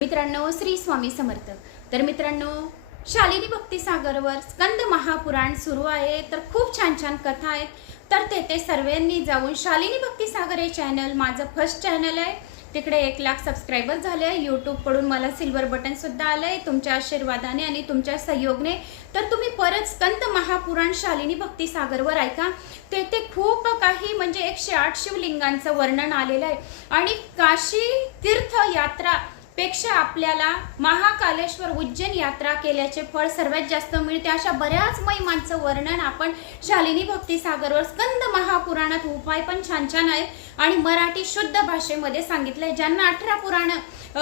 मित्रांनो, श्री स्वामी समर्थ। तर मित्रांनो, शालिनी भक्तिसागरवर स्कंद महापुराण सुरू आहे। तर खूप छान छान कथा आहेत। तर तेथे सर्वांनी जाऊन शालिनी भक्तिसागर हे चॅनल माझं फर्स्ट चॅनल आहे, तिकडे 1 लाख सबस्क्रायबर झाले। यूट्यूब कडून मला सिल्वर बटन सुद्धा आलंय तुमच्या आशीर्वादाने आणि तुमच्या सहयोगाने। तर तुम्ही परत स्कंद महापुराण शालिनी भक्तिसागरवर ऐका। तेथे खूप काही म्हणजे 108 शिवलिंगांचं वर्णन आलेलं आहे आणि काशी तीर्थ यात्रा पेक्षा आपल्याला महाकालेश्वर उज्जैन यात्रा केल्याचे फळ सर्वात जास्त मिळते। अशा बऱ्याच महिमांचं वर्णन आपण शालिनी भक्तिसागरवर स्कंद महापुराणात उपाय पण छान छान आहेत आणि मराठी शुद्ध भाषेमध्ये सांगितलंय। ज्यांना 18 पुराण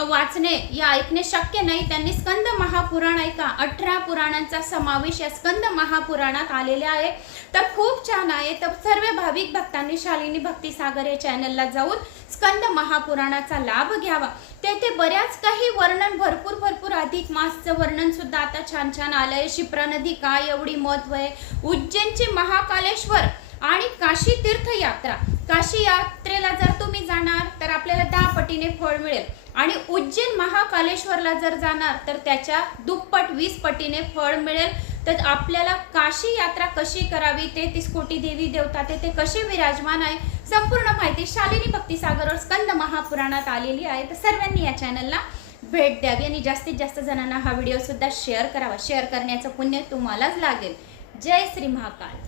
वाचणे या ऐकणे शक्य नाही त्यांनी स्कंद महापुराण ऐका। 18 पुराणांचा समावेश या स्कंद महापुराणात आलेला आहे। तर खूप छान आहे। तर सर्व भाविक भक्तांनी शालिनी भक्तिसागर या चॅनलला जाऊन स्कंद महापुराणाचा लाभ घ्यावा। तेथे बऱ्याच काही वर्णन भरपूर अधिक मासचं वर्णन सुद्धा आता छान छान आलंय। शिप्रा नदी काय एवढी महत्व आहे, उज्जैनचे महाकालेश्वर आणि काशी तीर्थ यात्रा। काशी यात्रेला जर तुम्ही जाणार तर आपल्याला 10 पटीने फळ मिळेल आणि उज्जैन महाकालेश्वरला जर जाणार तर त्याच्या दुप्पट 20 पटीने फळ मिळेल। तर आपल्याला काशी यात्रा कशी करावी, 33 कोटी देवी देवता ते कसे विराजमान आहे, संपूर्ण माहिती शालिनी भक्तिसागरवर स्कंद महापुराणात आलेली आहे। तर सर्वांनी या चॅनलला भेट द्यावी आणि जास्तीत जास्त जणांना हा व्हिडिओ सुद्धा शेअर करावा। शेअर करण्याचं पुण्य तुम्हालाच लागेल। जय श्री महाकाल।